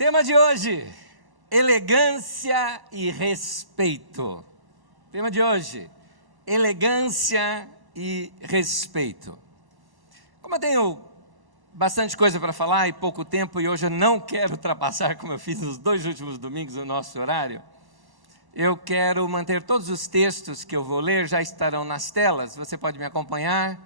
Tema de hoje, elegância e respeito. Tema de hoje, elegância e respeito. Como eu tenho bastante coisa para falar e pouco tempo, e hoje eu não quero ultrapassar, como eu fiz nos 2 últimos domingos, o nosso horário, eu quero manter todos os textos que eu vou ler, já estarão nas telas, você pode me acompanhar.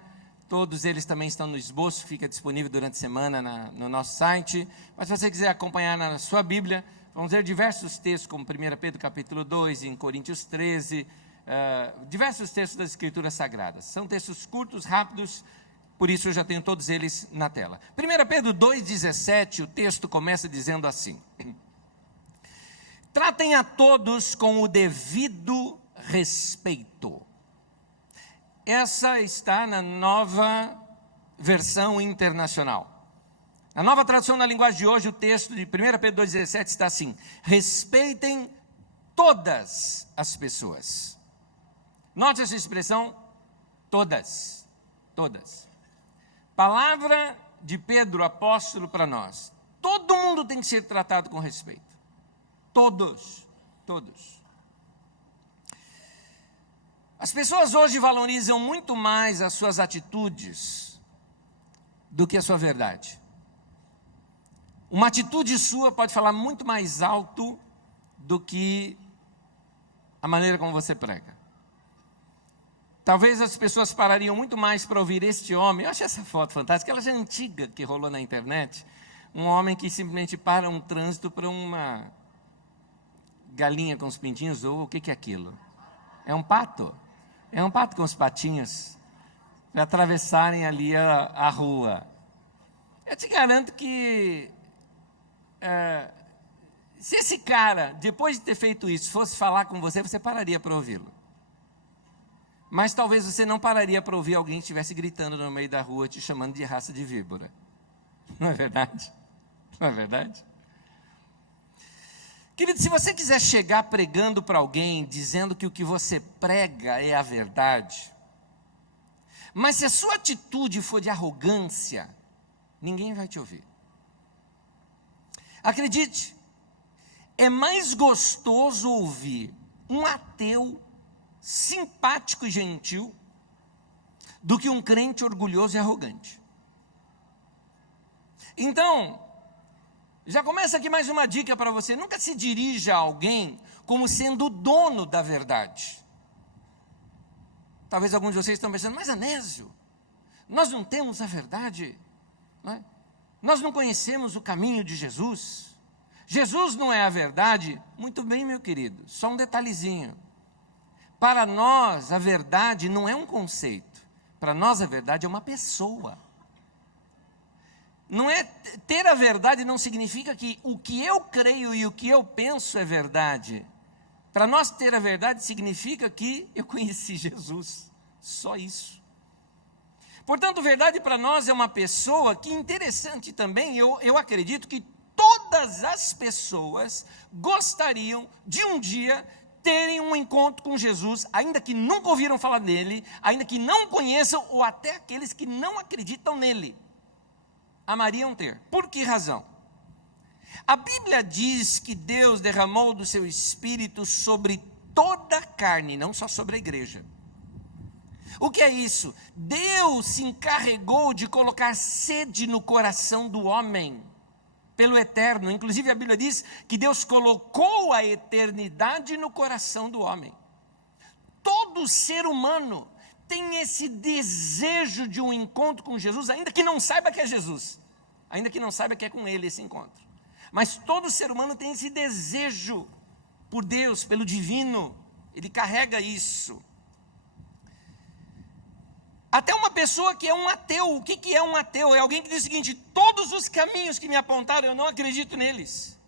Todos eles também estão no esboço, fica disponível durante a semana no nosso site. Mas se você quiser acompanhar na sua Bíblia, vamos ver diversos textos, como 1 Pedro capítulo 2, em Coríntios 13, diversos textos das Escrituras Sagradas. São textos curtos, rápidos, por isso eu já tenho todos eles na tela. 1 Pedro 2,17, o texto começa dizendo assim: tratem a todos com o devido respeito. Essa está na Nova Versão Internacional. Na Nova Tradução na linguagem de hoje, o texto de 1 Pedro 2,17 está assim: respeitem todas as pessoas. Note essa expressão, todas, todas. Palavra de Pedro, apóstolo, para nós. Todo mundo tem que ser tratado com respeito. Todos, todos. As pessoas hoje valorizam muito mais as suas atitudes do que a sua verdade. Uma atitude sua pode falar muito mais alto do que a maneira como você prega. Talvez as pessoas parariam muito mais para ouvir este homem. Eu achei essa foto fantástica, aquela já antiga que rolou na internet. Um homem que simplesmente para um trânsito para uma galinha com os pintinhos, ou o que é aquilo? É um pato. É um pato com os patinhos para atravessarem ali a rua. Eu te garanto que se esse cara, depois de ter feito isso, fosse falar com você, você pararia para ouvi-lo. Mas talvez você não pararia para ouvir alguém que estivesse gritando no meio da rua, te chamando de raça de víbora. Não é verdade? Não é verdade? Querido, se você quiser chegar pregando para alguém, dizendo que o que você prega é a verdade, mas se a sua atitude for de arrogância, ninguém vai te ouvir. Acredite, é mais gostoso ouvir um ateu simpático e gentil do que um crente orgulhoso e arrogante. Então, já começa aqui mais uma dica para você: nunca se dirija a alguém como sendo o dono da verdade. Talvez alguns de vocês estão pensando, mas Anésio, nós não temos a verdade, não é? Nós não conhecemos o caminho de Jesus. Jesus não é a verdade. Muito bem, meu querido, só um detalhezinho. Para nós, a verdade não é um conceito. Para nós, a verdade é uma pessoa. Não é ter a verdade, não significa que o que eu creio e o que eu penso é verdade. Para nós ter a verdade significa que eu conheci Jesus, só isso. Portanto, verdade para nós é uma pessoa que, interessante também, eu acredito que todas as pessoas gostariam de um dia terem um encontro com Jesus, ainda que nunca ouviram falar dele, ainda que não conheçam, ou até aqueles que não acreditam nele. Amariam ter. Por que razão? A Bíblia diz que Deus derramou do seu Espírito sobre toda a carne, não só sobre a igreja. O que é isso? Deus se encarregou de colocar sede no coração do homem, pelo eterno. Inclusive a Bíblia diz que Deus colocou a eternidade no coração do homem. Todo ser humano tem esse desejo de um encontro com Jesus, ainda que não saiba que é Jesus, ainda que não saiba que é com Ele esse encontro. Mas todo ser humano tem esse desejo por Deus, pelo divino, ele carrega isso. Até uma pessoa que é um ateu, o que é um ateu? É alguém que diz o seguinte: todos os caminhos que me apontaram, eu não acredito neles.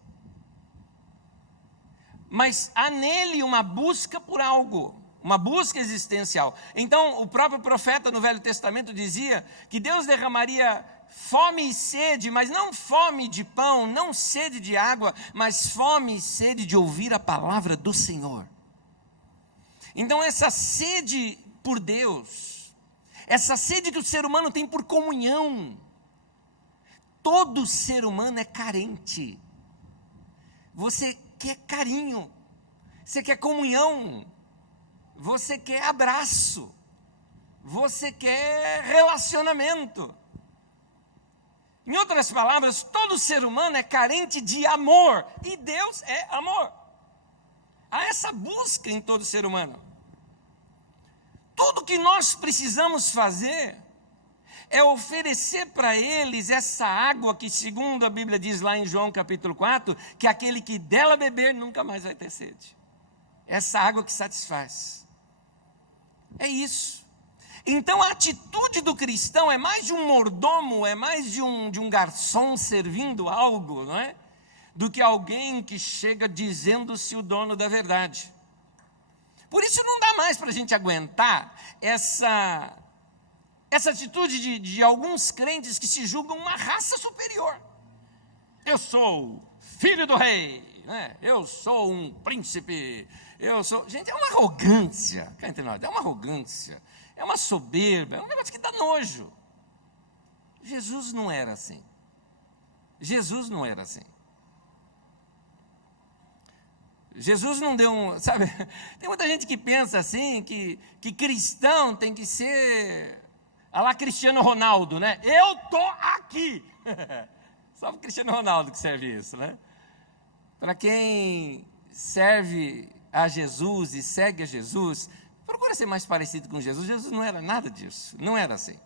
Mas há nele uma busca por algo, uma busca existencial. Então, o próprio profeta no Velho Testamento dizia que Deus derramaria fome e sede, mas não fome de pão, não sede de água, mas fome e sede de ouvir a palavra do Senhor. Então, essa sede por Deus, essa sede que o ser humano tem por comunhão, todo ser humano é carente. você quer carinho, você quer comunhão, você quer abraço, você quer relacionamento. Em outras palavras, todo ser humano é carente de amor, e Deus é amor. Há essa busca em todo ser humano. Tudo que nós precisamos fazer é oferecer para eles essa água que, segundo a Bíblia diz lá em João capítulo 4, que aquele que dela beber nunca mais vai ter sede. Essa água que satisfaz. É isso. Então a atitude do cristão é mais de um mordomo, é mais de um garçom servindo algo, não é? Do que alguém que chega dizendo-se o dono da verdade. Por isso não dá mais para a gente aguentar essa atitude de alguns crentes que se julgam uma raça superior. Eu sou filho do rei, né? Eu sou um príncipe, Gente, é uma arrogância, cá entre nós, é uma arrogância, é uma soberba, é um negócio que dá nojo. Jesus não era assim. Jesus não era assim. Jesus não deu sabe, tem muita gente que pensa assim, que cristão tem que ser, a lá Cristiano Ronaldo, né? Eu tô aqui. Só o Cristiano Ronaldo que serve isso, né? Para quem serve a Jesus e segue a Jesus, procura ser mais parecido com Jesus. Jesus não era nada disso, não era assim.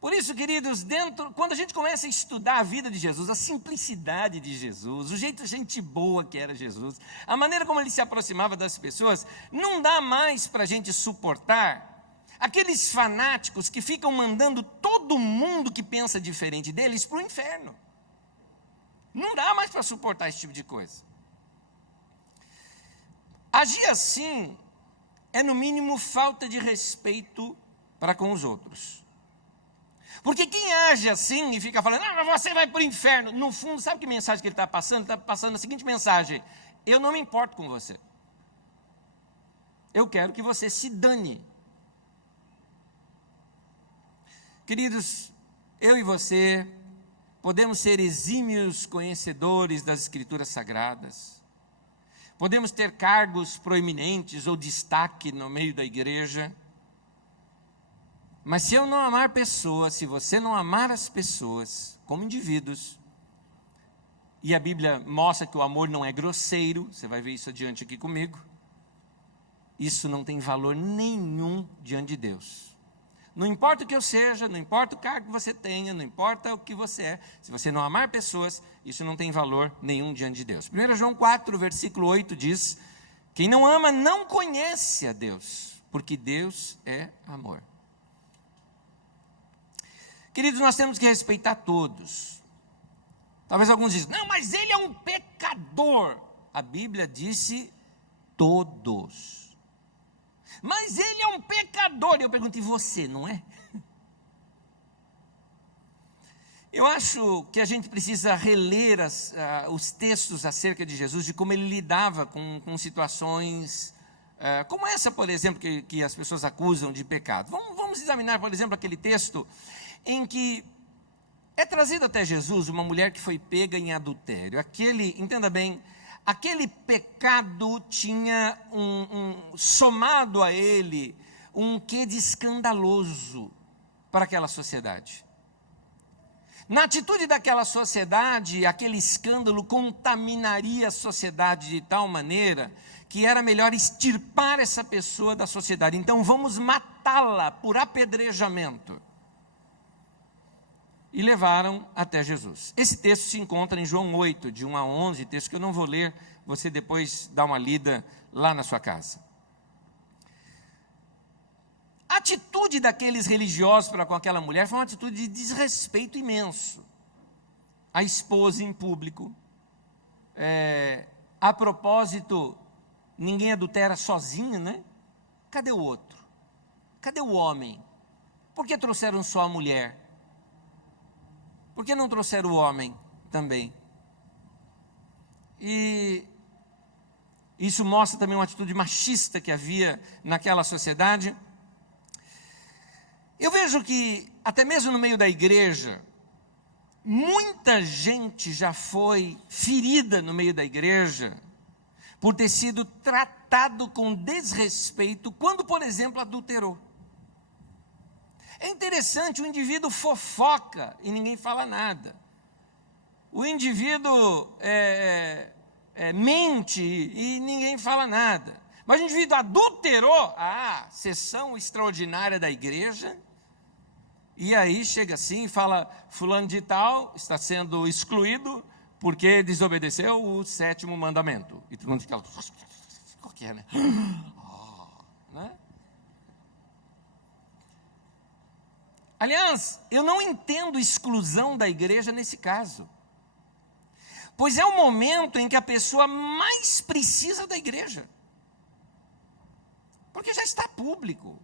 Por isso, queridos, quando a gente começa a estudar a vida de Jesus, a simplicidade de Jesus, o jeito gente boa que era Jesus, a maneira como ele se aproximava das pessoas, não dá mais para a gente suportar aqueles fanáticos que ficam mandando todo mundo que pensa diferente deles para o inferno. Não dá mais para suportar esse tipo de coisa. Agir assim é, no mínimo, falta de respeito para com os outros. Porque quem age assim e fica falando, você vai para o inferno, no fundo, sabe que mensagem que ele está passando? Ele está passando a seguinte mensagem: eu não me importo com você. Eu quero que você se dane. Queridos, eu e você podemos ser exímios conhecedores das Escrituras Sagradas. Podemos ter cargos proeminentes ou destaque no meio da igreja. Mas se eu não amar pessoas, se você não amar as pessoas como indivíduos, e a Bíblia mostra que o amor não é grosseiro, você vai ver isso adiante aqui comigo, isso não tem valor nenhum diante de Deus. Não importa o que eu seja, não importa o cargo que você tenha, não importa o que você é, se você não amar pessoas, isso não tem valor nenhum diante de Deus. 1 João 4, versículo 8 diz, quem não ama não conhece a Deus, porque Deus é amor. Queridos, nós temos que respeitar todos. Talvez alguns dizem, não, mas ele é um pecador. A Bíblia disse todos. Mas ele é um pecador. E eu pergunto, e você, não é? Eu acho que a gente precisa reler os textos acerca de Jesus, de como ele lidava com situações como essa, por exemplo, que as pessoas acusam de pecado. Vamos examinar, por exemplo, aquele texto em que é trazido até Jesus uma mulher que foi pega em adultério. Entenda bem, aquele pecado tinha somado a ele um quê de escandaloso para aquela sociedade. Na atitude daquela sociedade, aquele escândalo contaminaria a sociedade de tal maneira que era melhor extirpar essa pessoa da sociedade. Então vamos matá-la por apedrejamento. E levaram até Jesus. Esse texto se encontra em João 8, de 1 a 11, texto que eu não vou ler, você depois dá uma lida lá na sua casa. A atitude daqueles religiosos para com aquela mulher foi uma atitude de desrespeito imenso. A esposa em público. A propósito, ninguém adultera sozinho, né? Cadê o outro? Cadê o homem? Por que trouxeram só a mulher? Por que não trouxeram o homem também? E isso mostra também uma atitude machista que havia naquela sociedade. Eu vejo que, até mesmo no meio da igreja, muita gente já foi ferida no meio da igreja por ter sido tratado com desrespeito quando, por exemplo, adulterou. É interessante, o indivíduo fofoca e ninguém fala nada. O indivíduo mente e ninguém fala nada. Mas o indivíduo adulterou, sessão extraordinária da igreja, e aí chega assim e fala, fulano de tal está sendo excluído porque desobedeceu o 7º mandamento. E todo mundo fica, qual que é, né? Né? Aliás, eu não entendo exclusão da igreja nesse caso. Pois é o momento em que a pessoa mais precisa da igreja. Porque já está público.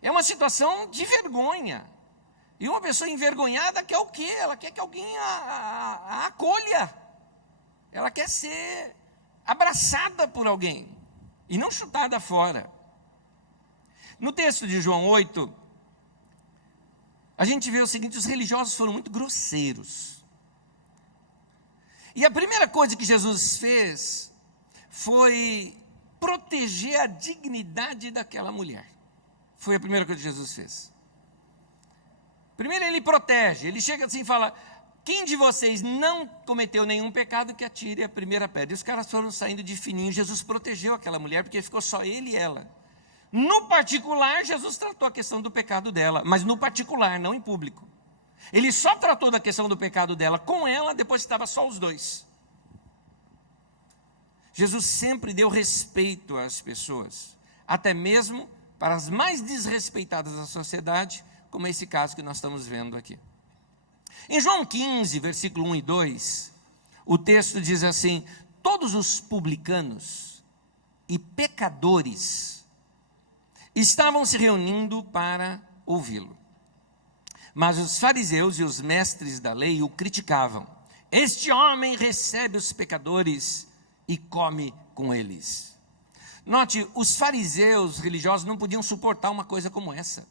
É uma situação de vergonha. E uma pessoa envergonhada quer o quê? Ela quer que alguém a acolha. Ela quer ser abraçada por alguém. E não chutada fora. No texto de João 8, a gente vê o seguinte: os religiosos foram muito grosseiros. E a primeira coisa que Jesus fez foi proteger a dignidade daquela mulher. Foi a primeira coisa que Jesus fez. Primeiro ele protege, ele chega assim e fala, quem de vocês não cometeu nenhum pecado que atire a primeira pedra? E os caras foram saindo de fininho, Jesus protegeu aquela mulher porque ficou só ele e ela. No particular, Jesus tratou a questão do pecado dela, mas no particular, não em público. Ele só tratou da questão do pecado dela com ela, depois que estava só os dois. Jesus sempre deu respeito às pessoas, até mesmo para as mais desrespeitadas da sociedade, como esse caso que nós estamos vendo aqui. Em João 15, versículo 1 e 2, o texto diz assim, todos os publicanos e pecadores estavam se reunindo para ouvi-lo. Mas os fariseus e os mestres da lei o criticavam. Este homem recebe os pecadores e come com eles. Note, os fariseus religiosos não podiam suportar uma coisa como essa.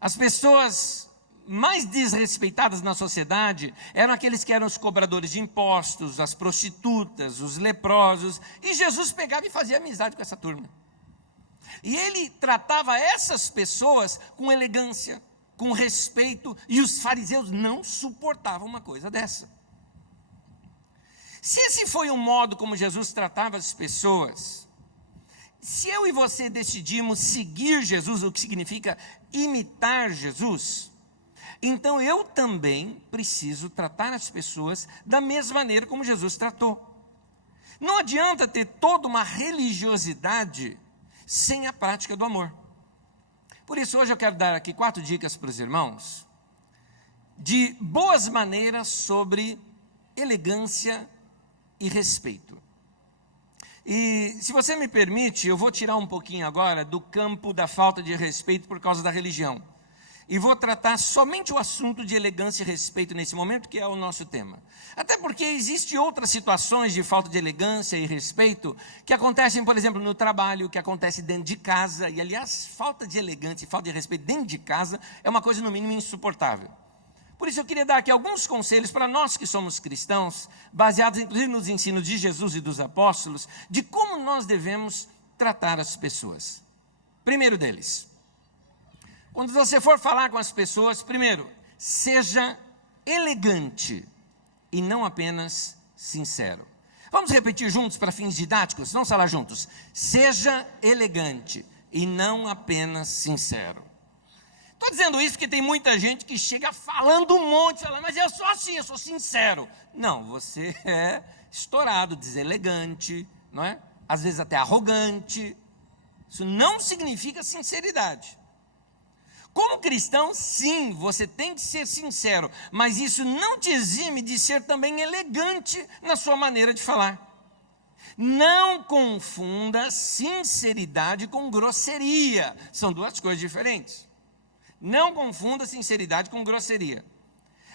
As pessoas mais desrespeitadas na sociedade eram aqueles que eram os cobradores de impostos, as prostitutas, os leprosos. E Jesus pegava e fazia amizade com essa turma. E ele tratava essas pessoas com elegância, com respeito, e os fariseus não suportavam uma coisa dessa. Se esse foi o modo como Jesus tratava as pessoas, se eu e você decidimos seguir Jesus, o que significa imitar Jesus, então eu também preciso tratar as pessoas da mesma maneira como Jesus tratou. Não adianta ter toda uma religiosidade sem a prática do amor. Por isso, hoje eu quero dar aqui 4 dicas para os irmãos, de boas maneiras sobre elegância e respeito. E, se você me permite, eu vou tirar um pouquinho agora do campo da falta de respeito por causa da religião. E vou tratar somente o assunto de elegância e respeito nesse momento, que é o nosso tema. Até porque existem outras situações de falta de elegância e respeito que acontecem, por exemplo, no trabalho, que acontece dentro de casa. E, aliás, falta de elegância e falta de respeito dentro de casa é uma coisa, no mínimo, insuportável. Por isso, eu queria dar aqui alguns conselhos para nós que somos cristãos, baseados, inclusive, nos ensinos de Jesus e dos apóstolos, de como nós devemos tratar as pessoas. Primeiro deles, quando você for falar com as pessoas, primeiro, seja elegante e não apenas sincero. Vamos repetir juntos para fins didáticos? Vamos falar juntos. Seja elegante e não apenas sincero. Estou dizendo isso porque tem muita gente que chega falando um monte, falando, mas eu sou assim, eu sou sincero. Não, você é estourado, deselegante, não é? Às vezes até arrogante. Isso não significa sinceridade. Como cristão, sim, você tem que ser sincero, mas isso não te exime de ser também elegante na sua maneira de falar. Não confunda sinceridade com grosseria, são duas coisas diferentes. Não confunda sinceridade com grosseria.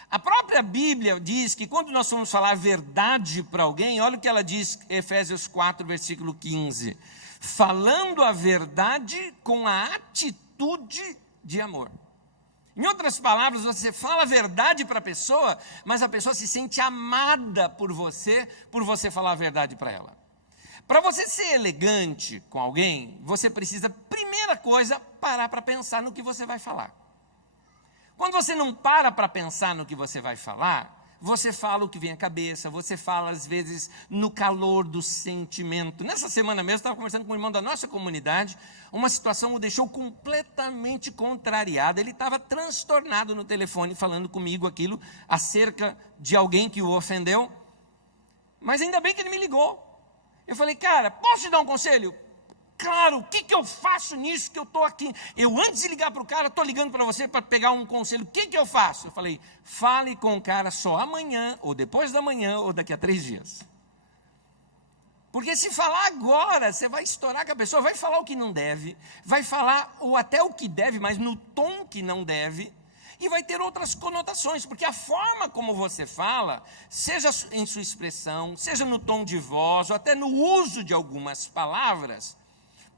A própria Bíblia diz que quando nós vamos falar verdade para alguém, olha o que ela diz, Efésios 4, versículo 15. Falando a verdade com a atitude de amor. Em outras palavras, você fala a verdade para a pessoa, mas a pessoa se sente amada por você falar a verdade para ela. Para você ser elegante com alguém, você precisa, primeira coisa, parar para pensar no que você vai falar. Quando você não para pensar no que você vai falar, você fala o que vem à cabeça, você fala às vezes no calor do sentimento. Nessa semana mesmo, eu estava conversando com um irmão da nossa comunidade, uma situação o deixou completamente contrariado, ele estava transtornado no telefone falando comigo aquilo acerca de alguém que o ofendeu, mas ainda bem que ele me ligou. Eu falei, cara, posso te dar um conselho? Claro, o que eu faço nisso que eu estou aqui? Eu, antes de ligar para o cara, estou ligando para você para pegar um conselho. O que eu faço? Eu falei, fale com o cara só amanhã, ou depois da manhã, ou daqui a 3 dias. Porque se falar agora, você vai estourar com a pessoa, vai falar o que não deve, vai falar ou até o que deve, mas no tom que não deve, e vai ter outras conotações, porque a forma como você fala, seja em sua expressão, seja no tom de voz, ou até no uso de algumas palavras,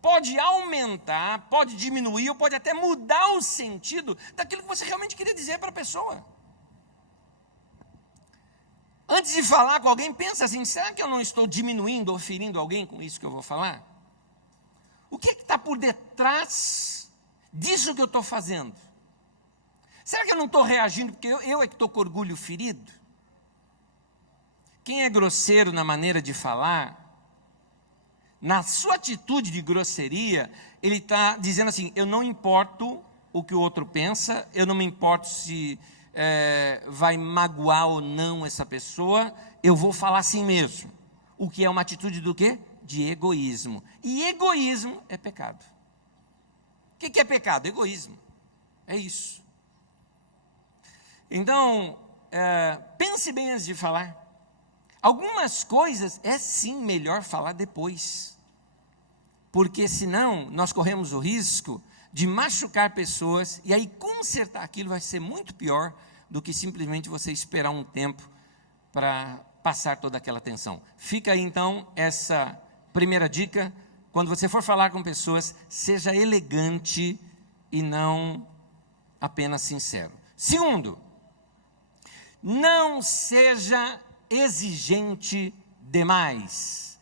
pode aumentar, pode diminuir, ou pode até mudar o sentido daquilo que você realmente queria dizer para a pessoa. Antes de falar com alguém, pensa assim, será que eu não estou diminuindo ou ferindo alguém com isso que eu vou falar? O que está por detrás disso que eu estou fazendo? Será que eu não estou reagindo porque eu é que estou com orgulho ferido? Quem é grosseiro na maneira de falar, na sua atitude de grosseria, ele está dizendo assim, eu não importo o que o outro pensa, eu não me importo se vai magoar ou não essa pessoa, eu vou falar assim mesmo. O que é uma atitude do quê? De egoísmo. E egoísmo é pecado. O que é pecado? Egoísmo. É isso. Então, pense bem antes de falar. Algumas coisas é sim melhor falar depois, porque senão nós corremos o risco de machucar pessoas, e aí consertar aquilo vai ser muito pior do que simplesmente você esperar um tempo para passar toda aquela tensão. Fica aí então essa primeira dica, quando você for falar com pessoas, seja elegante e não apenas sincero. Segundo, não seja exigente demais.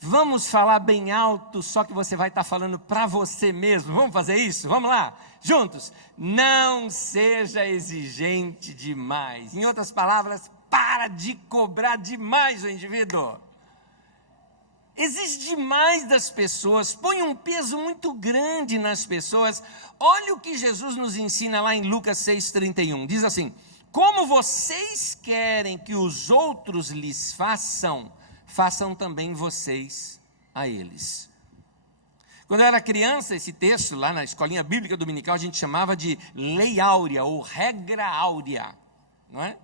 Vamos falar bem alto, só que você vai estar falando para você mesmo. Vamos fazer isso? Vamos lá, juntos. Não seja exigente demais. Em outras palavras, para de cobrar demais o indivíduo. Exige demais das pessoas, põe um peso muito grande nas pessoas. Olha o que Jesus nos ensina lá em Lucas 6,31. Diz assim, como vocês querem que os outros lhes façam, façam também vocês a eles. Quando eu era criança, esse texto, lá na escolinha bíblica dominical, a gente chamava de lei áurea, ou regra áurea, não é?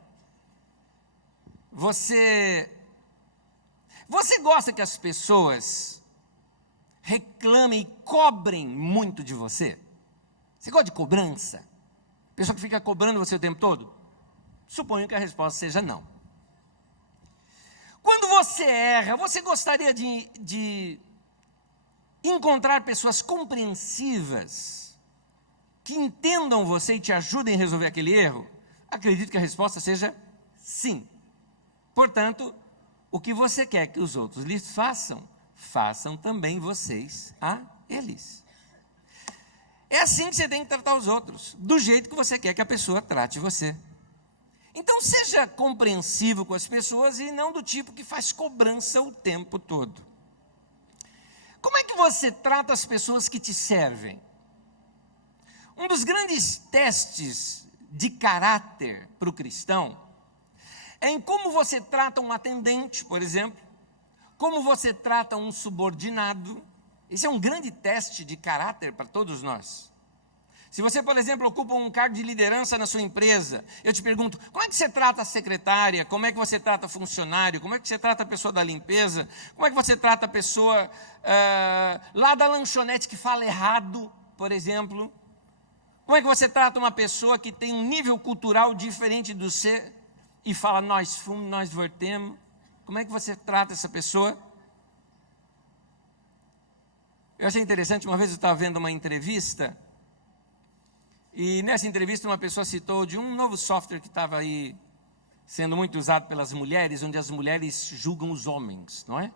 Você gosta que as pessoas reclamem e cobrem muito de você? Você gosta de cobrança? Pessoa que fica cobrando você o tempo todo? Suponho que a resposta seja não. Quando você erra, você gostaria de encontrar pessoas compreensivas, que entendam você e te ajudem a resolver aquele erro? Acredito que a resposta seja sim. Portanto, o que você quer que os outros lhes façam, façam também vocês a eles. É assim que você tem que tratar os outros, do jeito que você quer que a pessoa trate você. Então seja compreensivo com as pessoas e não do tipo que faz cobrança o tempo todo. Como é que você trata as pessoas que te servem? Um dos grandes testes de caráter para o cristão é em como você trata um atendente, por exemplo, como você trata um subordinado. Esse é um grande teste de caráter para todos nós. Se você, por exemplo, ocupa um cargo de liderança na sua empresa, eu te pergunto, como é que você trata a secretária? Como é que você trata o funcionário? Como é que você trata a pessoa da limpeza? Como é que você trata a pessoa lá da lanchonete que fala errado, por exemplo? Como é que você trata uma pessoa que tem um nível cultural diferente do seu e fala, nós fomos, nós voltemos? Como é que você trata essa pessoa? Eu achei interessante, uma vez eu estava vendo uma entrevista, E nessa entrevista uma pessoa citou de um novo software que estava aí sendo muito usado pelas mulheres, onde as mulheres julgam os homens, não é?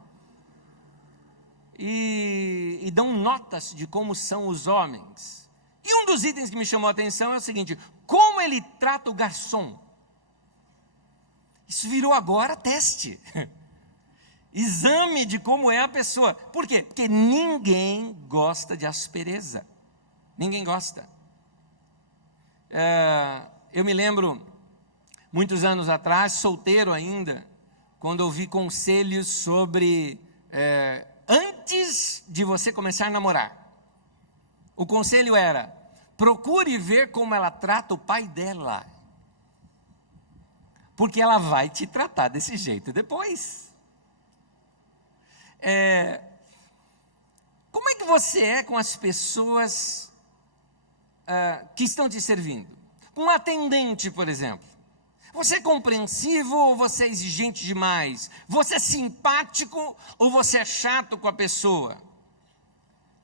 E dão notas de como são os homens. E um dos itens que me chamou a atenção é o seguinte: como ele trata o garçom. Isso virou agora teste. Exame de como é a pessoa. Por quê? Porque ninguém gosta de aspereza. Ninguém gosta. Eu me lembro, muitos anos atrás, solteiro ainda, quando ouvi conselhos sobre antes de você começar a namorar. O conselho era: procure ver como ela trata o pai dela, porque ela vai te tratar desse jeito depois. Como é que você é com as pessoas que estão te servindo? Com um atendente, por exemplo. Você é compreensivo ou você é exigente demais? Você é simpático ou você é chato com a pessoa?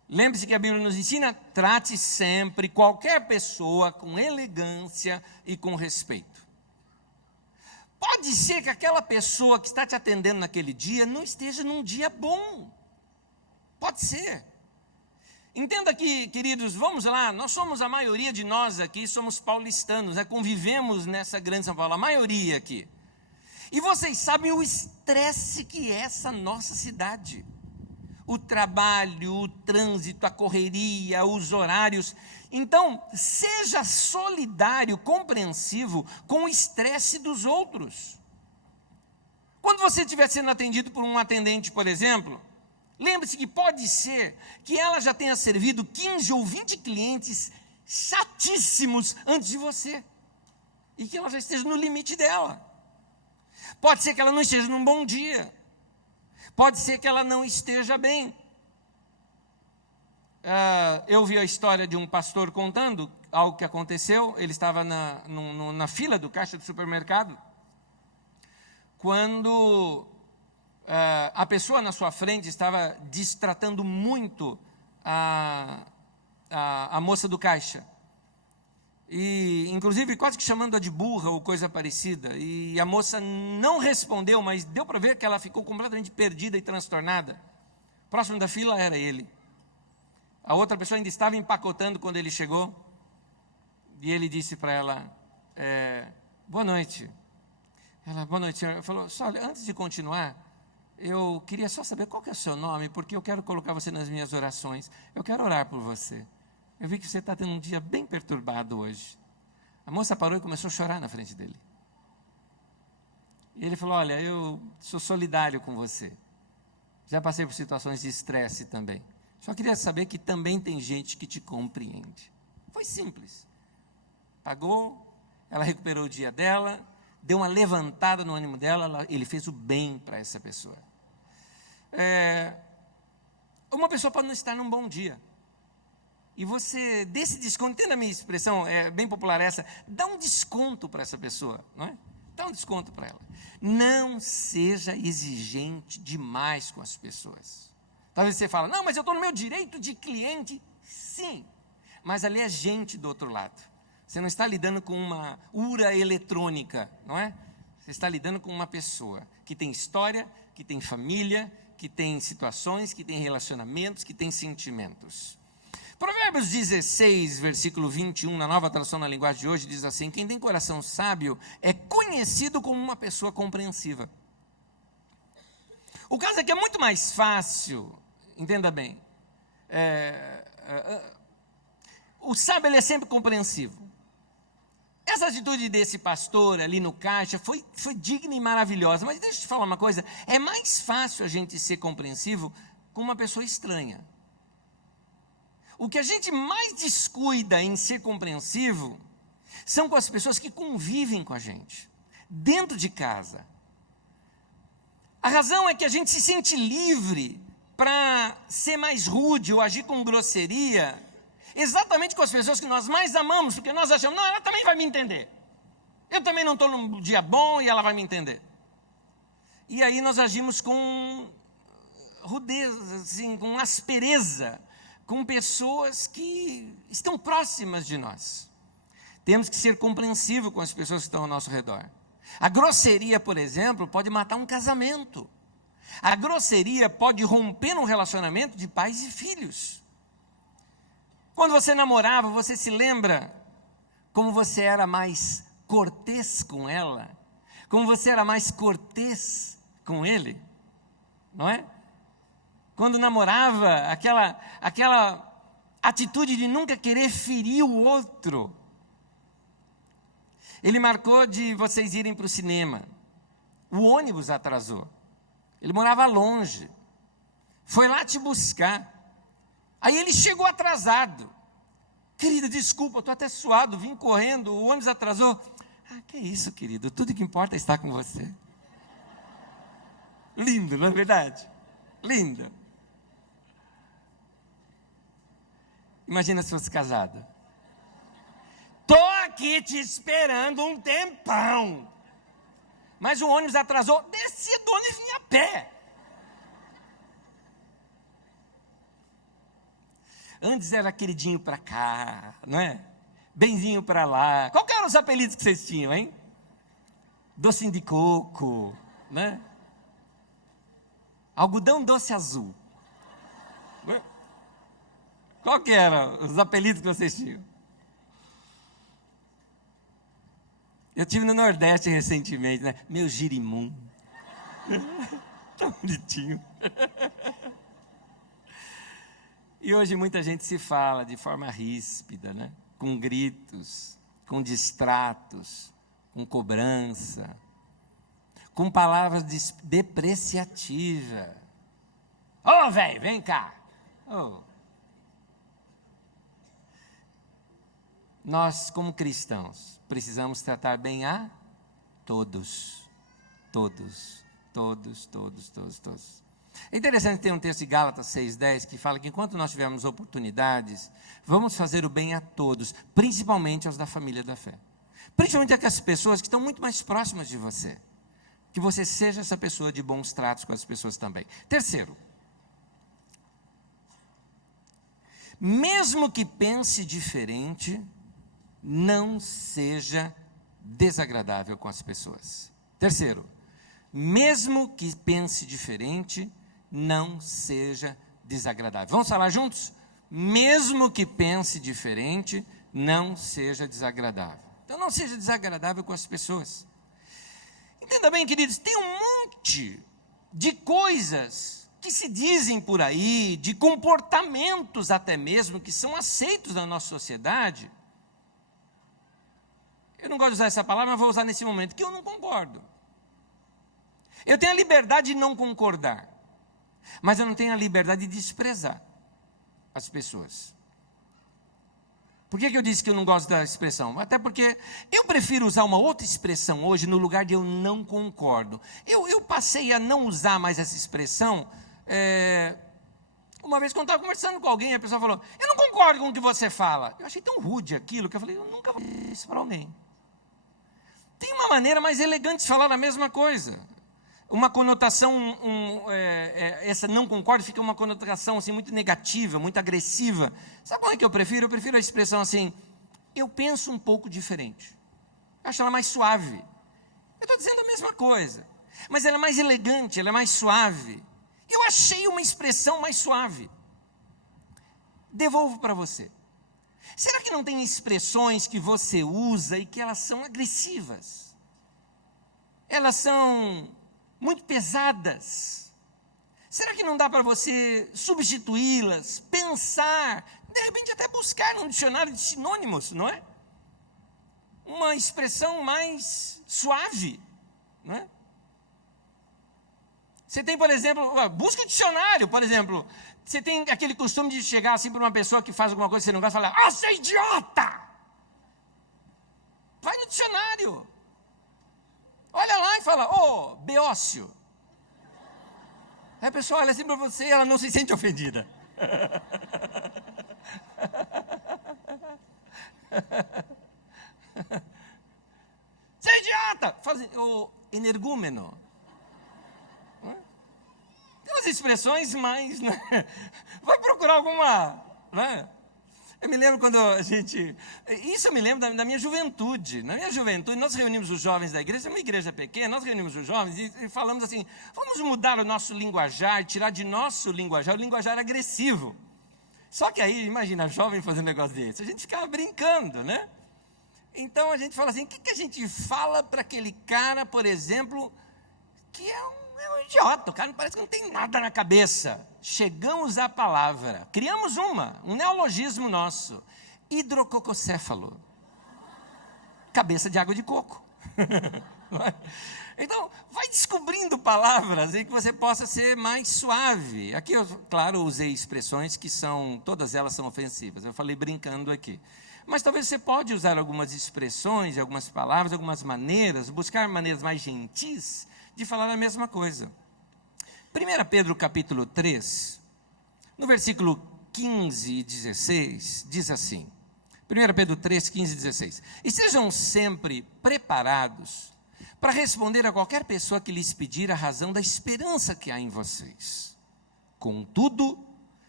Lembre-se que a Bíblia nos ensina: trate sempre qualquer pessoa com elegância e com respeito. Pode ser que aquela pessoa que está te atendendo naquele dia não esteja num dia bom. Pode ser. Entenda que, queridos, vamos lá, nós somos, a maioria de nós aqui, somos paulistanos, convivemos nessa grande São Paulo, a maioria aqui. E vocês sabem o estresse que é essa nossa cidade. O trabalho, o trânsito, a correria, os horários. Então, seja solidário, compreensivo com o estresse dos outros. Quando você estiver sendo atendido por um atendente, por exemplo, lembre-se que pode ser que ela já tenha servido 15 ou 20 clientes chatíssimos antes de você. E que ela já esteja no limite dela. Pode ser que ela não esteja num bom dia. Pode ser que ela não esteja bem. Eu vi a história de um pastor contando algo que aconteceu. Ele estava na fila do caixa do supermercado, quando a pessoa na sua frente estava destratando muito a moça do caixa. E, inclusive, quase que chamando-a de burra ou coisa parecida. E a moça não respondeu, mas deu para ver que ela ficou completamente perdida e transtornada. Próximo da fila era ele. A outra pessoa ainda estava empacotando quando ele chegou. E ele disse para ela: boa noite. Ela: boa noite, senhora. Ele falou: só, antes de continuar, eu queria só saber qual que é o seu nome, porque eu quero colocar você nas minhas orações. Eu quero orar por você. Eu vi que você está tendo um dia bem perturbado hoje. A moça parou e começou a chorar na frente dele. E ele falou: olha, eu sou solidário com você. Já passei por situações de estresse também. Só queria saber que também tem gente que te compreende. Foi simples. Pagou, ela recuperou o dia dela, deu uma levantada no ânimo dela, ele fez o bem para essa pessoa. Uma pessoa pode não estar num bom dia. E você, desse desconto, entenda a minha expressão, é bem popular essa, dá um desconto para essa pessoa, não é? Dá um desconto para ela. Não seja exigente demais com as pessoas. Talvez você fale: não, mas eu estou no meu direito de cliente. Sim, mas ali é gente do outro lado. Você não está lidando com uma ura eletrônica, não é? Você está lidando com uma pessoa que tem história, que tem família, que tem situações, que tem relacionamentos, que tem sentimentos. Provérbios 16, versículo 21, na Nova Tradução na Linguagem de hoje, diz assim: quem tem coração sábio é conhecido como uma pessoa compreensiva. O caso é que é muito mais fácil, entenda bem, o sábio ele é sempre compreensivo. Essa atitude desse pastor ali no caixa foi digna e maravilhosa, mas deixa eu te falar uma coisa: é mais fácil a gente ser compreensivo com uma pessoa estranha. O que a gente mais descuida em ser compreensivo são com as pessoas que convivem com a gente, dentro de casa. A razão é que a gente se sente livre para ser mais rude ou agir com grosseria, exatamente com as pessoas que nós mais amamos, porque nós achamos: não, ela também vai me entender. Eu também não estou num dia bom e ela vai me entender. E aí nós agimos com rudeza, assim, com aspereza, com pessoas que estão próximas de nós. Temos que ser compreensivos com as pessoas que estão ao nosso redor. A grosseria, por exemplo, pode matar um casamento. A grosseria pode romper um relacionamento de pais e filhos. Quando você namorava, você se lembra como você era mais cortês com ela? Como você era mais cortês com ele? Não é? Quando namorava, aquela atitude de nunca querer ferir o outro. Ele marcou de vocês irem para o cinema. O ônibus atrasou. Ele morava longe. Foi lá te buscar. Aí ele chegou atrasado. Querida, desculpa, estou até suado, vim correndo, o ônibus atrasou. Ah, que isso, querido, tudo que importa é estar com você. Lindo, não é verdade? Lindo. Imagina se fosse casado. Tô aqui te esperando um tempão. Mas o ônibus atrasou, descia do ônibus e vinha a pé. Antes era queridinho para cá, não é? Benzinho para lá. Qual que eram os apelidos que vocês tinham, hein? Docinho de coco, né? Algodão doce azul. Qual que eram os apelidos que vocês tinham? Eu tive no Nordeste recentemente, né? Meu girimum. Tão bonitinho. E hoje muita gente se fala de forma ríspida, né? Com gritos, com distratos, com cobrança, com palavras depreciativas. Ô, velho, vem cá. Oh. Nós, como cristãos, precisamos tratar bem a todos. Todos. É interessante ter um texto de Gálatas 6,10 que fala que enquanto nós tivermos oportunidades, vamos fazer o bem a todos, principalmente aos da família da fé. Principalmente aquelas pessoas que estão muito mais próximas de você. Que você seja essa pessoa de bons tratos com as pessoas também. Terceiro, mesmo que pense diferente, não seja desagradável com as pessoas. Terceiro, mesmo que pense diferente, não seja desagradável. Vamos falar juntos? Mesmo que pense diferente, não seja desagradável. Então, não seja desagradável com as pessoas. Entenda bem, queridos, tem um monte de coisas que se dizem por aí, de comportamentos até mesmo, que são aceitos na nossa sociedade. Eu não gosto de usar essa palavra, mas vou usar nesse momento, que eu não concordo. Eu tenho a liberdade de não concordar, mas eu não tenho a liberdade de desprezar as pessoas. Por que eu disse que eu não gosto da expressão? Até porque eu prefiro usar uma outra expressão hoje no lugar de eu não concordo. Eu passei a não usar mais essa expressão. Uma vez quando eu estava conversando com alguém, a pessoa falou, eu não concordo com o que você fala. Eu achei tão rude aquilo, que eu falei, eu nunca vou dizer isso para alguém. Tem uma maneira mais elegante de falar a mesma coisa. Uma conotação, essa não concordo, fica uma conotação assim, muito negativa, muito agressiva. Sabe qual é que eu prefiro? Eu prefiro a expressão assim, eu penso um pouco diferente. Eu acho ela mais suave. Eu estou dizendo a mesma coisa, mas ela é mais elegante, ela é mais suave. Eu achei uma expressão mais suave. Devolvo para você. Será que não tem expressões que você usa e que elas são agressivas? Elas são muito pesadas. Será que não dá para você substituí-las, pensar, de repente até buscar num dicionário de sinônimos, não é? Uma expressão mais suave, não é? Você tem, por exemplo, busca um dicionário, por exemplo. Você tem aquele costume de chegar assim para uma pessoa que faz alguma coisa que você não gosta e falar, ah, você é idiota! Vai no dicionário. Olha lá e fala, ô, Beócio. Aí a pessoa olha assim para você e ela não se sente ofendida. Você é idiota! Fala assim, ô, energúmeno. Tem umas expressões mais, né? Vai procurar alguma, né? Eu me lembro quando a gente... Isso eu me lembro da minha juventude. Na minha juventude, nós reunimos os jovens da igreja, é uma igreja pequena, nós reunimos os jovens e falamos assim, vamos mudar o nosso linguajar, tirar de nosso linguajar o linguajar agressivo. Só que aí, imagina, jovem fazendo um negócio desse, a gente ficava brincando, né? Então a gente fala assim, o que a gente fala para aquele cara, por exemplo, que é um idiota, o cara parece que não tem nada na cabeça. Chegamos à palavra, criamos um neologismo nosso, hidrocococéfalo, cabeça de água de coco. Então, vai descobrindo palavras em que você possa ser mais suave. Aqui eu, claro, usei expressões que todas elas são ofensivas, eu falei brincando aqui. Mas talvez você pode usar algumas expressões, algumas palavras, algumas maneiras, buscar maneiras mais gentis de falar a mesma coisa. 1 Pedro capítulo 3, no versículo 15 e 16, diz assim, 1 Pedro 3, 15 e 16, estejam sempre preparados para responder a qualquer pessoa que lhes pedir a razão da esperança que há em vocês. Contudo,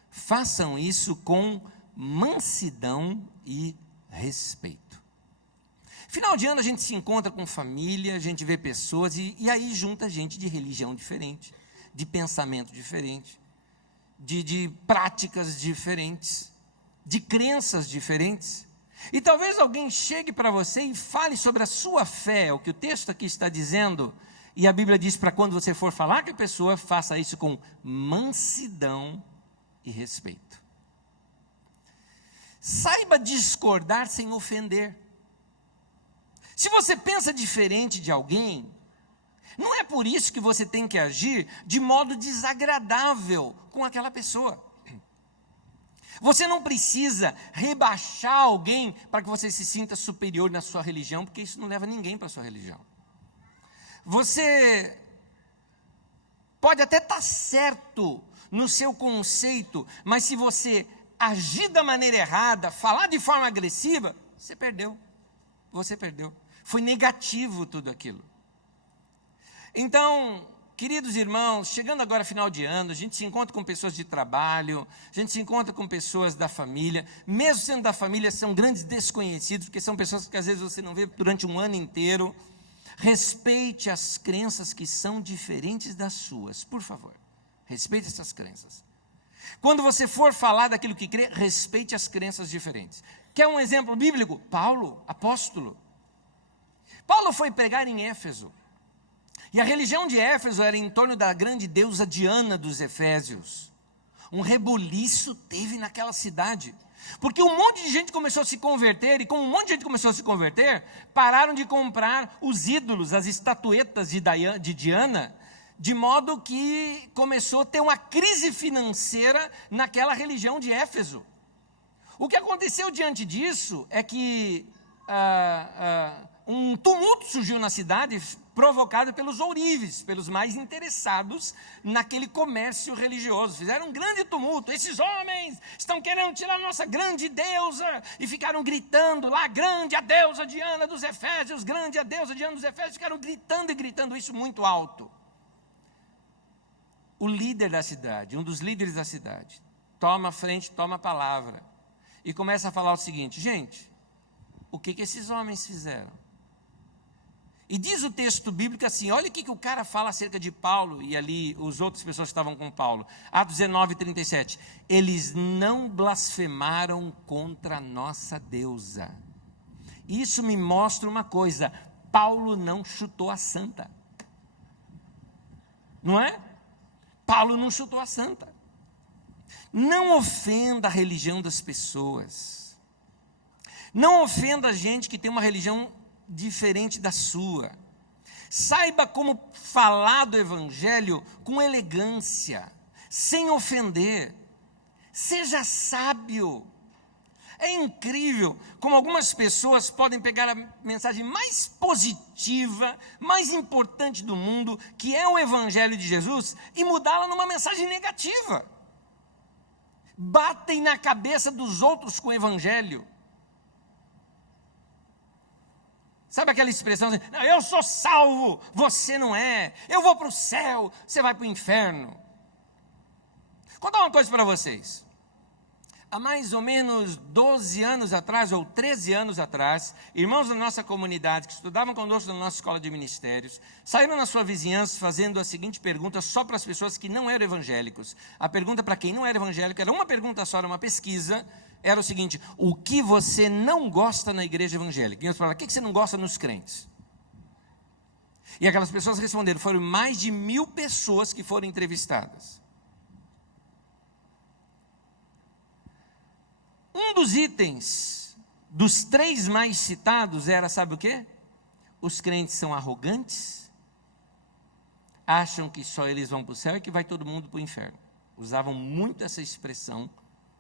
façam isso com mansidão e respeito. Final de ano a gente se encontra com família, a gente vê pessoas e aí junta gente de religião diferente, de pensamento diferente, de práticas diferentes, de crenças diferentes. E talvez alguém chegue para você e fale sobre a sua fé, o que o texto aqui está dizendo, e a Bíblia diz para quando você for falar que a pessoa faça isso com mansidão e respeito. Saiba discordar sem ofender. Se você pensa diferente de alguém, não é por isso que você tem que agir de modo desagradável com aquela pessoa. Você não precisa rebaixar alguém para que você se sinta superior na sua religião, porque isso não leva ninguém para a sua religião. Você pode até estar certo no seu conceito, mas se você agir da maneira errada, falar de forma agressiva, você perdeu. Você perdeu. Foi negativo tudo aquilo. Então, queridos irmãos, chegando agora final de ano, a gente se encontra com pessoas de trabalho, a gente se encontra com pessoas da família, mesmo sendo da família, são grandes desconhecidos, porque são pessoas que às vezes você não vê durante um ano inteiro. Respeite as crenças que são diferentes das suas, por favor. Respeite essas crenças. Quando você for falar daquilo que crê, respeite as crenças diferentes. Quer um exemplo bíblico? Paulo, apóstolo. Paulo foi pregar em Éfeso. E a religião de Éfeso era em torno da grande deusa Diana dos Efésios. Um rebuliço teve naquela cidade. Porque um monte de gente começou a se converter, e como um monte de gente começou a se converter, pararam de comprar os ídolos, as estatuetas de Diana, de modo que começou a ter uma crise financeira naquela religião de Éfeso. O que aconteceu diante disso é que um tumulto surgiu na cidade, provocado pelos ourives, pelos mais interessados naquele comércio religioso. Fizeram um grande tumulto. Esses homens estão querendo tirar a nossa grande deusa, e ficaram gritando lá, grande a deusa Diana dos Efésios, grande a deusa Diana dos Efésios, ficaram gritando e gritando isso muito alto. O líder da cidade, um dos líderes da cidade, toma a frente, toma a palavra, e começa a falar o seguinte: gente, o que esses homens fizeram? E diz o texto bíblico assim, olha o que o cara fala acerca de Paulo, e ali os outras pessoas que estavam com Paulo. Atos 19, 37. Eles não blasfemaram contra a nossa deusa. Isso me mostra uma coisa: Paulo não chutou a santa. Não é? Paulo não chutou a santa. Não ofenda a religião das pessoas. Não ofenda a gente que tem uma religião diferente da sua. Saiba como falar do evangelho com elegância, sem ofender. Seja sábio. É incrível como algumas pessoas podem pegar a mensagem mais positiva, mais importante do mundo, que é o evangelho de Jesus, e mudá-la numa mensagem negativa. Batem na cabeça dos outros com o evangelho. Sabe aquela expressão assim, não, eu sou salvo, você não é, eu vou para o céu, você vai para o inferno. Vou contar uma coisa para vocês. há mais ou menos 12 anos atrás, ou 13 anos atrás, irmãos da nossa comunidade, que estudavam conosco na nossa escola de ministérios, saíram na sua vizinhança fazendo a seguinte pergunta só para as pessoas que não eram evangélicos. A pergunta para quem não era evangélico era uma pergunta só, era uma pesquisa, era o seguinte: o que você não gosta na igreja evangélica? E eu falava, o que você não gosta nos crentes? E aquelas pessoas responderam, foram mais de 1.000 pessoas que foram entrevistadas. Um dos itens, dos 3 mais citados, era, sabe o quê? Os crentes são arrogantes, acham que só eles vão para o céu e que vai todo mundo para o inferno. Usavam muito essa expressão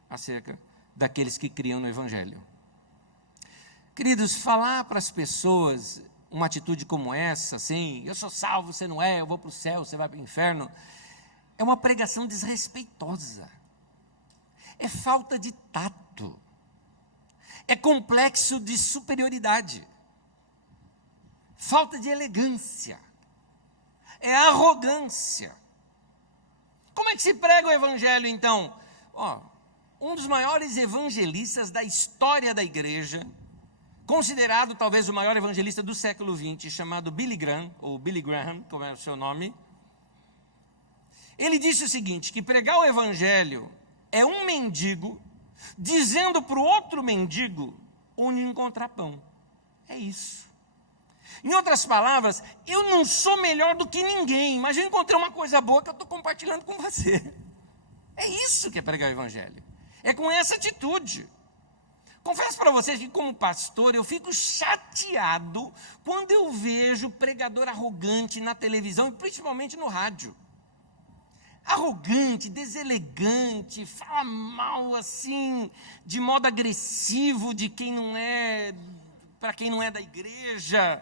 acerca daqueles que criam no Evangelho. Queridos, falar para as pessoas uma atitude como essa, assim, eu sou salvo, você não é, eu vou para o céu, você vai para o inferno, é uma pregação desrespeitosa. É falta de tato, é complexo de superioridade, falta de elegância, é arrogância. Como é que se prega o evangelho então? Um dos maiores evangelistas da história da igreja, considerado talvez o maior evangelista do século XX, chamado Billy Graham, ou Billy Graham, como é o seu nome, ele disse o seguinte, que pregar o evangelho é um mendigo dizendo para o outro mendigo onde encontrar pão. É isso. Em outras palavras, eu não sou melhor do que ninguém, mas eu encontrei uma coisa boa que eu estou compartilhando com você. É isso que é pregar o evangelho. É com essa atitude. Confesso para vocês que como pastor eu fico chateado quando eu vejo pregador arrogante na televisão e principalmente no rádio. Arrogante, deselegante, fala mal assim, de modo agressivo de quem não é, para quem não é da igreja,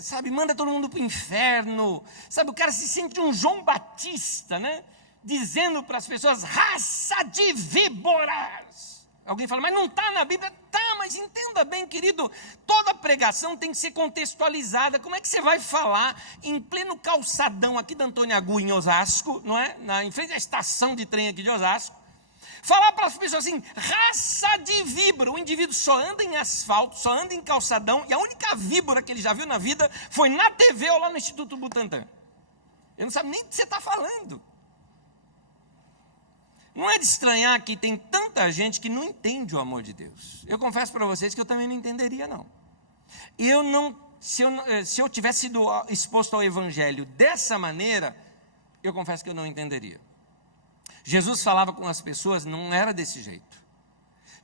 sabe, manda todo mundo para o inferno, sabe, o cara se sente um João Batista, né, dizendo para as pessoas, raça de víboras. Alguém fala, mas não está na Bíblia? Tá, mas entenda bem, querido, toda pregação tem que ser contextualizada. Como é que você vai falar em pleno calçadão aqui da Antônio Agu, em Osasco, não é? Em frente à estação de trem aqui de Osasco, falar para as pessoas assim, raça de víbora. O indivíduo só anda em asfalto, só anda em calçadão, e a única víbora que ele já viu na vida foi na TV ou lá no Instituto Butantan. Ele não sabe nem o que você está falando. Não é de estranhar que tem tanta gente que não entende o amor de Deus. Eu confesso para vocês que eu também não entenderia, não. Se eu tivesse sido exposto ao evangelho dessa maneira, eu confesso que eu não entenderia. Jesus falava com as pessoas, não era desse jeito.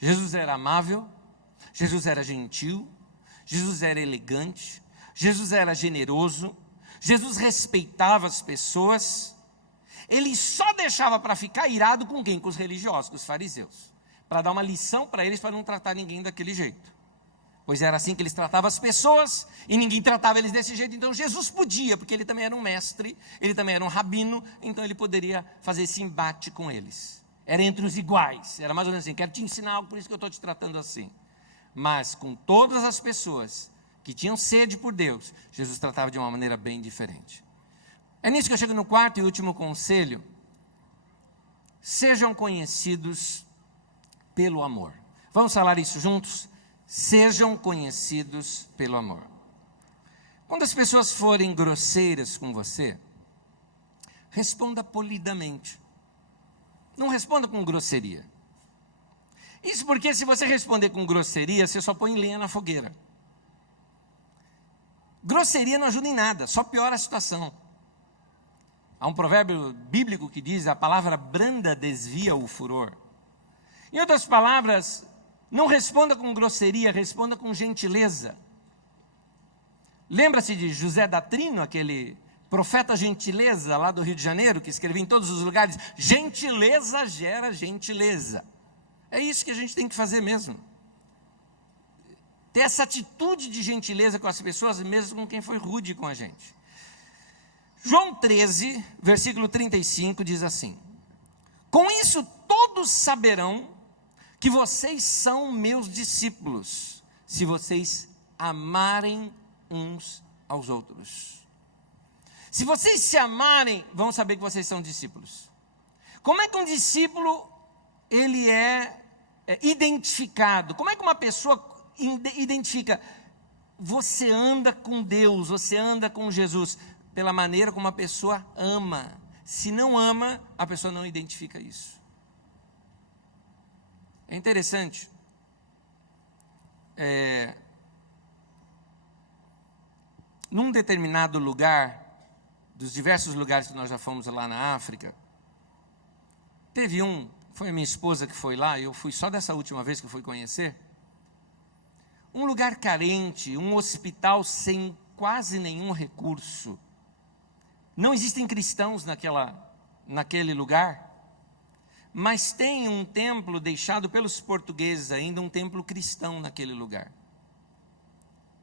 Jesus era amável, Jesus era gentil, Jesus era elegante, Jesus era generoso, Jesus respeitava as pessoas. Ele só deixava para ficar irado com quem? Com os religiosos, com os fariseus. Para dar uma lição para eles, para não tratar ninguém daquele jeito. Pois era assim que eles tratavam as pessoas, e ninguém tratava eles desse jeito. Então Jesus podia, porque ele também era um mestre, ele também era um rabino, então ele poderia fazer esse embate com eles. Era entre os iguais, era mais ou menos assim, quero te ensinar algo, por isso que eu estou te tratando assim. Mas com todas as pessoas que tinham sede por Deus, Jesus tratava de uma maneira bem diferente. É nisso que eu chego no quarto e último conselho. Sejam conhecidos pelo amor. Vamos falar isso juntos? Sejam conhecidos pelo amor. Quando as pessoas forem grosseiras com você, responda polidamente. Não responda com grosseria. Isso porque se você responder com grosseria, você só põe lenha na fogueira. Grosseria não ajuda em nada, só piora a situação. Há um provérbio bíblico que diz, a palavra branda desvia o furor. Em outras palavras, não responda com grosseria, responda com gentileza. Lembra-se de José da Trino, aquele profeta gentileza lá do Rio de Janeiro, que escrevia em todos os lugares, gentileza gera gentileza. É isso que a gente tem que fazer mesmo. Ter essa atitude de gentileza com as pessoas, mesmo com quem foi rude com a gente. João 13, versículo 35, diz assim, com isso todos saberão que vocês são meus discípulos, se vocês amarem uns aos outros. Se vocês se amarem, vão saber que vocês são discípulos. Como é que um discípulo ele é identificado? Como é que uma pessoa identifica? Você anda com Deus, você anda com Jesus, pela maneira como a pessoa ama. Se não ama, a pessoa não identifica isso. É interessante. Num determinado lugar, dos diversos lugares que nós já fomos lá na África, teve foi a minha esposa que foi lá, eu fui só dessa última vez que eu fui conhecer, um lugar carente, um hospital sem quase nenhum recurso. Não existem cristãos naquele lugar, mas tem um templo deixado pelos portugueses ainda, um templo cristão naquele lugar.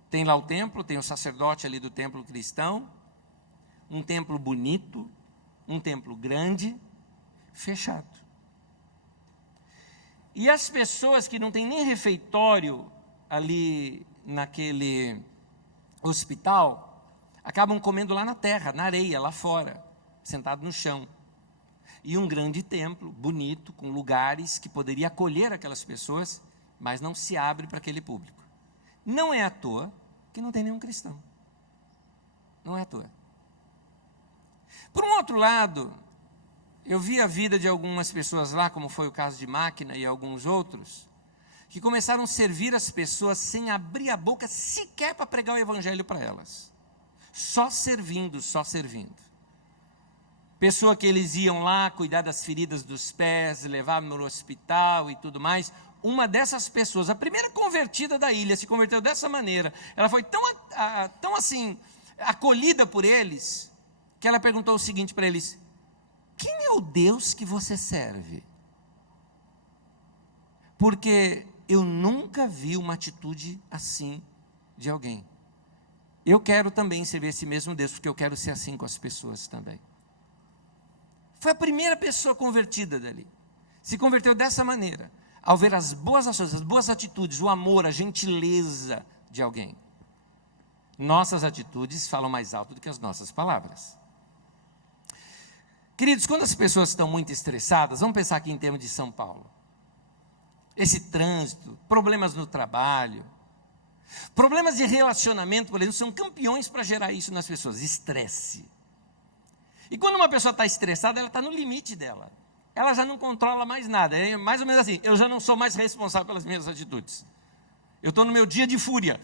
Tem lá o templo, tem o sacerdote ali do templo cristão, um templo bonito, um templo grande, fechado. E as pessoas que não têm nem refeitório ali naquele hospital, acabam comendo lá na terra, na areia, lá fora, sentado no chão. E um grande templo, bonito, com lugares que poderia acolher aquelas pessoas, mas não se abre para aquele público. Não é à toa que não tem nenhum cristão. Não é à toa. Por um outro lado, eu vi a vida de algumas pessoas lá, como foi o caso de Máquina e alguns outros, que começaram a servir as pessoas sem abrir a boca sequer para pregar o evangelho para elas. Só servindo, só servindo. Pessoa que eles iam lá cuidar das feridas dos pés, levavam no hospital e tudo mais. Uma dessas pessoas, a primeira convertida da ilha, se converteu dessa maneira. Ela foi tão assim, acolhida por eles, que ela perguntou o seguinte para eles: quem é o Deus que você serve? Porque eu nunca vi uma atitude assim de alguém. Eu quero também servir esse mesmo Deus, porque eu quero ser assim com as pessoas também. Foi a primeira pessoa convertida dali. Se converteu dessa maneira, ao ver as boas ações, as boas atitudes, o amor, a gentileza de alguém. Nossas atitudes falam mais alto do que as nossas palavras. Queridos, quando as pessoas estão muito estressadas, vamos pensar aqui em termos de São Paulo. Esse trânsito, problemas no trabalho, problemas de relacionamento, por exemplo, são campeões para gerar isso nas pessoas, estresse. E quando uma pessoa está estressada, ela está no limite dela. Ela já não controla mais nada. É mais ou menos assim, eu já não sou mais responsável pelas minhas atitudes. Eu estou no meu dia de fúria.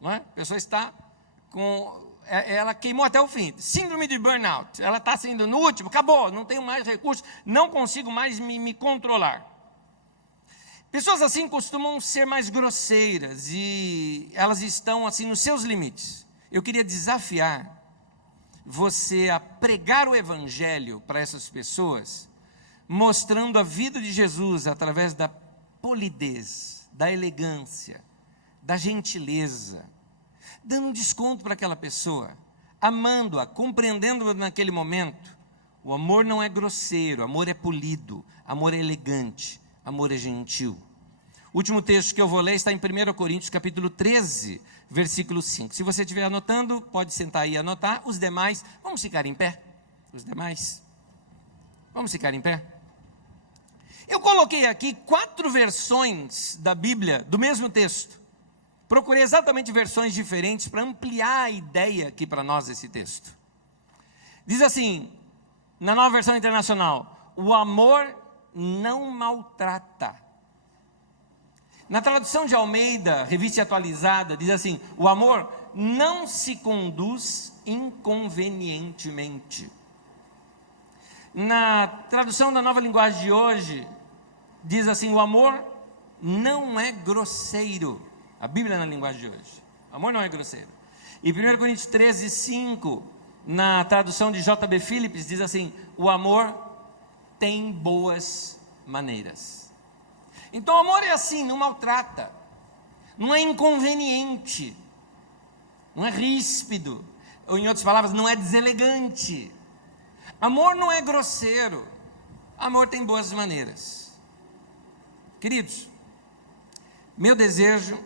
Não é? A pessoa está ela queimou até o fim. Síndrome de burnout. Ela está sendo no último, acabou, não tenho mais recursos, não consigo mais me controlar. Pessoas assim costumam ser mais grosseiras e elas estão assim nos seus limites. Eu queria desafiar você a pregar o evangelho para essas pessoas, mostrando a vida de Jesus através da polidez, da elegância, da gentileza, dando um desconto para aquela pessoa, amando-a, compreendendo-a naquele momento. O amor não é grosseiro, amor é polido, amor é elegante, amor é gentil. O último texto que eu vou ler está em 1 Coríntios, capítulo 13, versículo 5. Se você estiver anotando, pode sentar aí e anotar. Os demais, vamos ficar em pé? Os demais, vamos ficar em pé? Eu coloquei aqui 4 versões da Bíblia, do mesmo texto. Procurei exatamente versões diferentes para ampliar a ideia aqui para nós desse texto. Diz assim, na Nova Versão Internacional: o amor não maltrata. Na tradução de Almeida, revista atualizada, diz assim: o amor não se conduz inconvenientemente. Na tradução da Nova Linguagem de hoje, diz assim: o amor não é grosseiro. A Bíblia na linguagem de hoje. O amor não é grosseiro. E 1 Coríntios 13, 5, na tradução de J.B. Phillips, diz assim: o amor tem boas maneiras. Então o amor é assim, não maltrata, não é inconveniente, não é ríspido, ou em outras palavras, não é deselegante. Amor não é grosseiro, amor tem boas maneiras. Queridos, meu desejo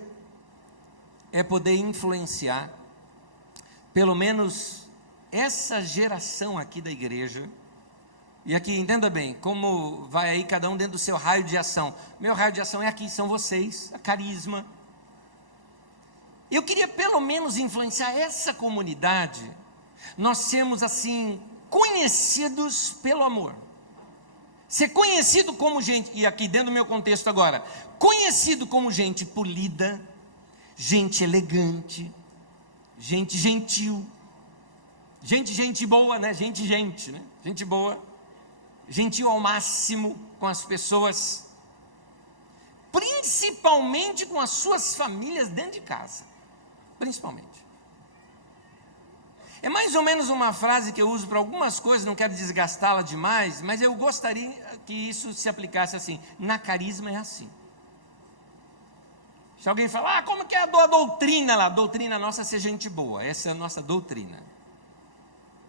é poder influenciar, pelo menos essa geração aqui da igreja, E aqui, entenda bem, como vai aí cada um dentro do seu raio de ação. Meu raio de ação é aqui, são vocês, a Carisma. Eu queria pelo menos influenciar essa comunidade, nós sermos assim, conhecidos pelo amor. Ser conhecido como gente, e aqui dentro do meu contexto agora, conhecido como gente polida, gente elegante, gente gentil, gente boa, né? Gente, né? Gente boa, gentil ao máximo com as pessoas, principalmente com as suas famílias dentro de casa, principalmente. É mais ou menos uma frase que eu uso para algumas coisas, não quero desgastá-la demais, mas eu gostaria que isso se aplicasse assim: na Carisma é assim. Se alguém falar, como que é a doutrina lá? A doutrina nossa é ser gente boa, essa é a nossa doutrina.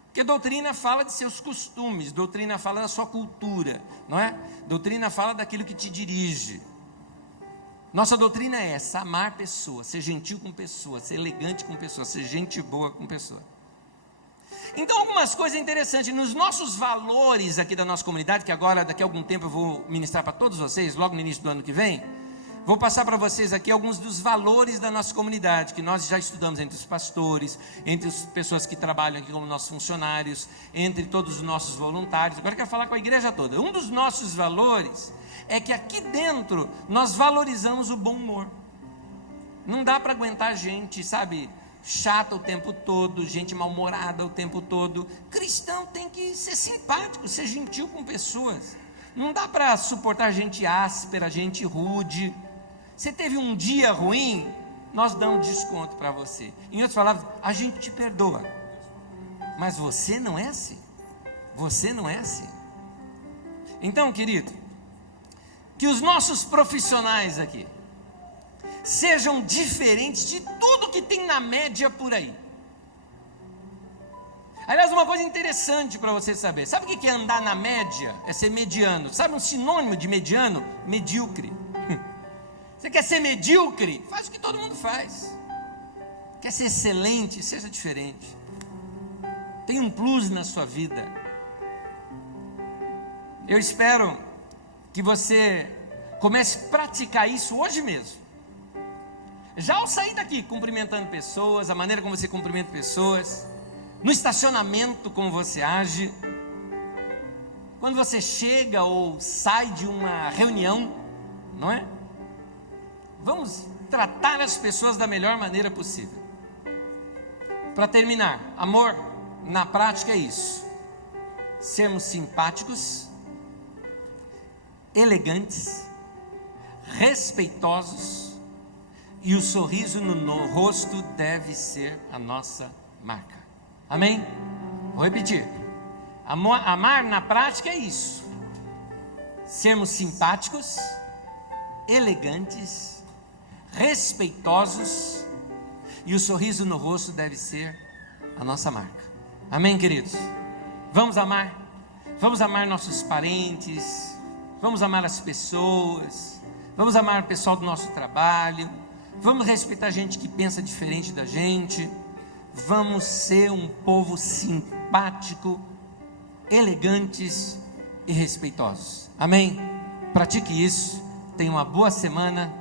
Porque doutrina fala de seus costumes, doutrina fala da sua cultura, não é? Doutrina fala daquilo que te dirige. Nossa doutrina é essa: amar pessoas, ser gentil com pessoas, ser elegante com pessoas, ser gente boa com pessoas. Então, algumas coisas interessantes, nos nossos valores aqui da nossa comunidade, que agora, daqui a algum tempo eu vou ministrar para todos vocês, logo no início do ano que vem, vou passar para vocês aqui alguns dos valores da nossa comunidade, que nós já estudamos entre os pastores, entre as pessoas que trabalham aqui como nossos funcionários, entre todos os nossos voluntários. Agora eu quero falar com a igreja toda. Um dos nossos valores é que aqui dentro nós valorizamos o bom humor. Não dá para aguentar gente, sabe, chata o tempo todo, gente mal-humorada o tempo todo. Cristão tem que ser simpático, ser gentil com pessoas. Não dá para suportar gente áspera, gente rude. Você teve um dia ruim, nós damos desconto para você. Em outras palavras, a gente te perdoa. Mas você não é assim. Você não é assim. Então, querido, que os nossos profissionais aqui sejam diferentes de tudo que tem na média por aí. Aliás, uma coisa interessante para você saber: sabe o que é andar na média? É ser mediano. Sabe um sinônimo de mediano? Medíocre. Você quer ser medíocre? Faz o que todo mundo faz. Quer ser excelente? Seja diferente. Tem um plus na sua vida. Eu espero que você comece a praticar isso hoje mesmo. Já ao sair daqui, cumprimentando pessoas, a maneira como você cumprimenta pessoas, no estacionamento como você age, quando você chega ou sai de uma reunião, não é? Vamos tratar as pessoas da melhor maneira possível. Para terminar, amor na prática é isso: sermos simpáticos, elegantes, respeitosos, e o sorriso no rosto deve ser a nossa marca. Amém? Vou repetir: amar na prática é isso: sermos simpáticos, elegantes, respeitosos, e o sorriso no rosto deve ser a nossa marca. Amém, queridos? Vamos amar nossos parentes, vamos amar as pessoas, vamos amar o pessoal do nosso trabalho, vamos respeitar gente que pensa diferente da gente, vamos ser um povo simpático, elegantes e respeitosos. Amém? Pratique isso. Tenha uma boa semana,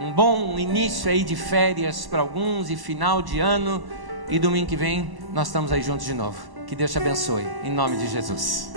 um bom início aí de férias para alguns e final de ano, e domingo que vem nós estamos aí juntos de novo. Que Deus te abençoe, em nome de Jesus.